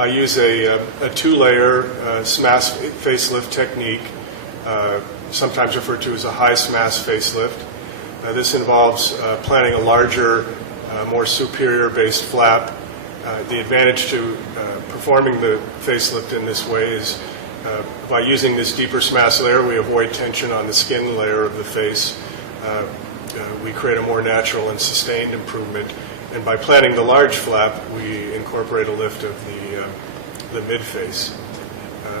I use a two-layer SMAS facelift technique, sometimes referred to as a high SMAS facelift. This involves planting a larger, more superior-based flap. The advantage to performing the facelift in this way is by using this deeper SMAS layer, we avoid tension on the skin layer of the face. We create a more natural and sustained improvement. And by planting the large flap, we incorporate a lift of the mid-face.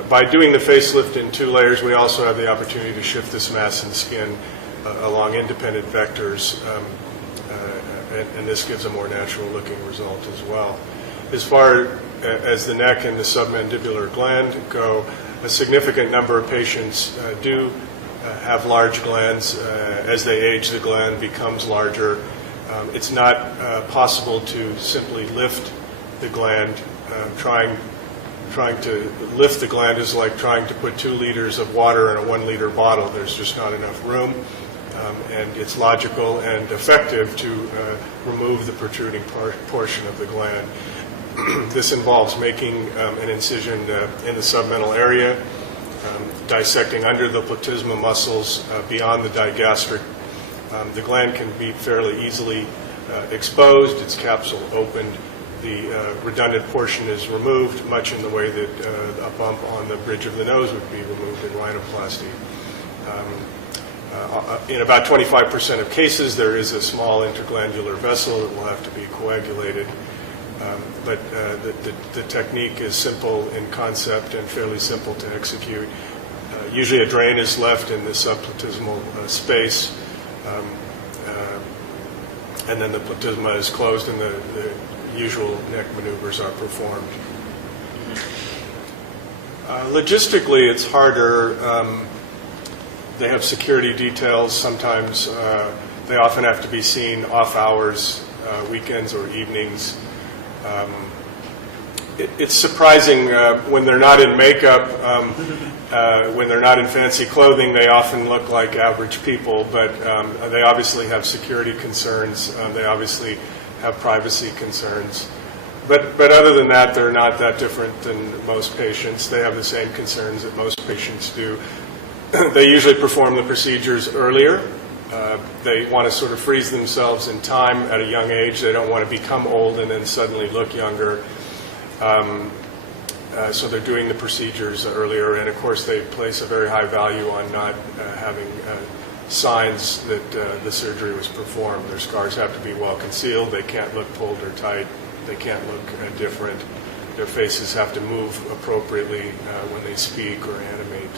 By doing the facelift in two layers, we also have the opportunity to shift this mass in skin along independent vectors, and this gives a more natural-looking result as well. As far as the neck and the submandibular gland go, a significant number of patients do have large glands. As they age, the gland becomes larger. It's not possible to simply lift the gland. Trying to lift the gland is like trying to put 2 liters of water in a 1 liter bottle. There's just not enough room, and it's logical and effective to remove the protruding portion of the gland. This involves making an incision in the submental area, dissecting under the platysma muscles beyond the digastric. The gland can be fairly easily exposed, its capsule opened, the redundant portion is removed, much in the way that a bump on the bridge of the nose would be removed in rhinoplasty. In about 25% of cases, there is a small interglandular vessel that will have to be coagulated. But the technique is simple in concept and fairly simple to execute. Usually a drain is left in the subplatysmal space, and then the platysma is closed and the usual neck maneuvers are performed. Logistically, it's harder. They have security details. Sometimes they often have to be seen off hours, weekends or evenings. It's surprising when they're not in makeup, when they're not in fancy clothing, they often look like average people, but they obviously have security concerns. They obviously have privacy concerns. But other than that, they're not that different than most patients. They have the same concerns that most patients do. They usually perform the procedures earlier. They want to sort of freeze themselves in time at a young age. They don't want to become old and then suddenly look younger. So they're doing the procedures earlier, and of course they place a very high value on not having signs that the surgery was performed. Their scars have to be well concealed. They can't look pulled or tight. They can't look different. Their faces have to move appropriately when they speak or animate.